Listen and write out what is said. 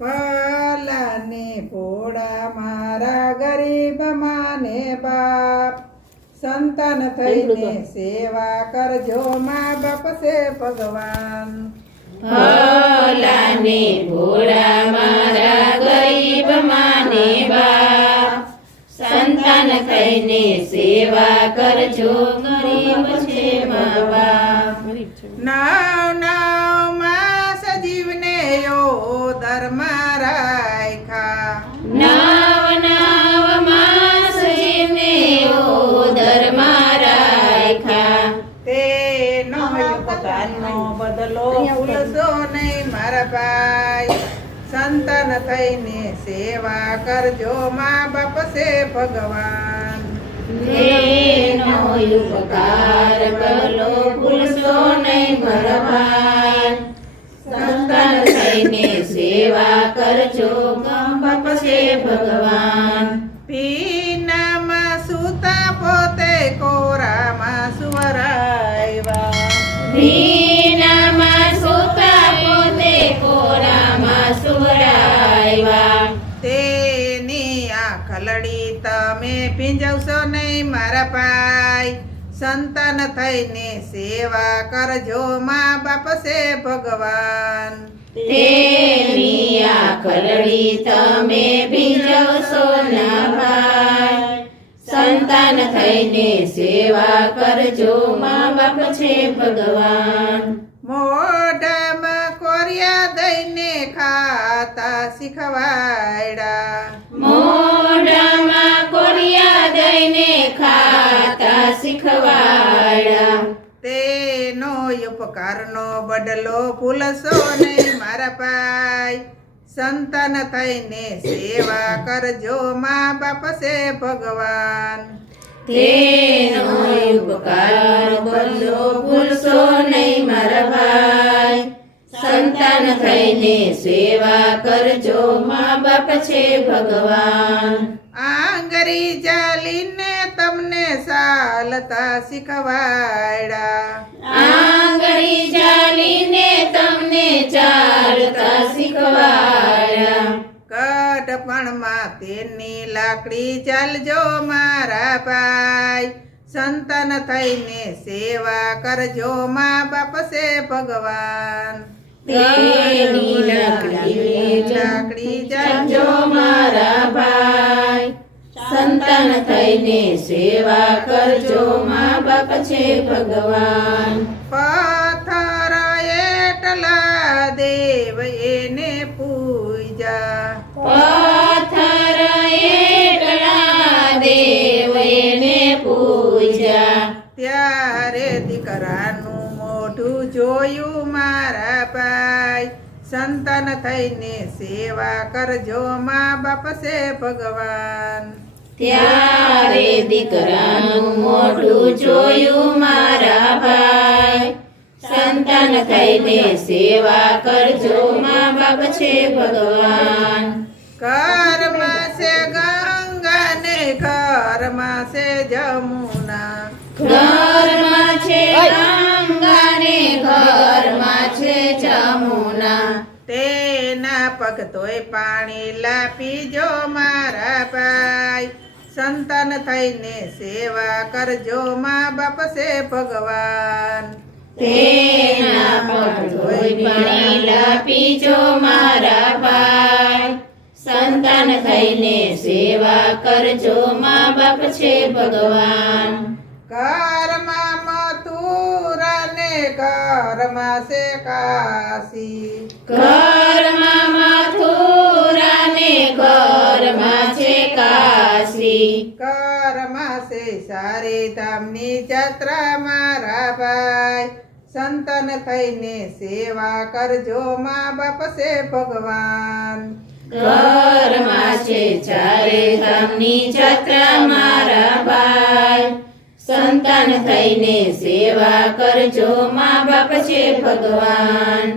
પલાને ફોડા મારા ગરીબ માને બાપ. સંતાન થઈને સેવા કરજો મા બાપ છે ભગવાન. ભલાને ભોળા મારા ગરીબ માને બાપ. સંતાન થઈને સેવા કરજો ગરીબ છે મા બાપ. ના નવ મારા થઈને સેવા કરજો મા બાપ છે ભગવાન. ઉપકાર કરલો ભૂલશો નહીં મારા ભાઈ થઈને સેવા કરજો બાપ છે ભગવાન. પીનામાં તમે ભીંજવશો નહીં મારા ભાઈ. સંતાન થઈને સેવા કરજો મા બાપ છે ભગવાન. તેની આ કલડી તમે ભીંજવશો ના ભાઈ. સંતાન થઈને સેવા કરજો મા બાપ છે ભગવાન. મોઢામાં કોરિયા દઈને ખાતા શીખવાડ્યા. દઈને ખાતા શીખવાડ્યા તેનો ઉપકારનો બદલો ભૂલશો નહીં મારા ભાઈ. સંતાન થઈને સેવા કરજો મા બાપ છે ભગવાન. તેનો ઉપકાર બદલો ભૂલશો નહીં મારા ભાઈ. સંતાન થઈને સેવા કરજો મા બાપ છે ભગવાન. આંગરી જાલીને તમને ચાલતા શીખવાડ્યા. આંગળી ચાલીને તમને ચાલતા શીખવાડ્યા. કટપણમાં તેની લાકડી ચાલજો મારા ભાઈ. સંતાન થઈને સેવા કરજો મા બાપ છે ભગવાન. તેની લાકડી લાકડી ચાલજો ચાલજો મારા ભાઈ. સંતાન થઈને સેવા કરજો મા બાપ છે ભગવાન. પથ્થર એટલા દેવ એને પૂજા. એટલા પૂજા. ત્યારે દીકરાનું મોઢું જોયું મારા ભાઈ. સંતાન થઈને સેવા કરજો મા બાપ છે ભગવાન. ત્યારે દીકરાનું મોઢું જોયું મારા ભાઈ. સંતાન થઈને સેવા કરજો મા બાપ છે ભગવાન. ઘરમાં છે ગંગા ને ઘરમાં છે જમુના. ઘરમાં છે ગંગા ને ઘરમાં છે જમુના. તેના પગ તોય પાણી લાપી જો મારા ભાઈ. સંતાન થઈને સેવા કરજો મા બાપ છે ભગવાન. તેના પર ધોઈ પાણી લાપીજો મારા ભાઈ. સંતાન થઈને સેવા કરજો મા બાપ છે ભગવાન. કારમાં મથુરા ને કારમાં છે કાશી ઘરમાં કાશી સારે ધામની જાત્રા મારા ભાઈ સંતન થઈને સેવા કરજો મા બાપ છે ભગવાન ઘરમાં ચારે ધામની જાત્રા મારા ભાઈ સંતાન થઈને સેવા કરજો મા બાપ છે ભગવાન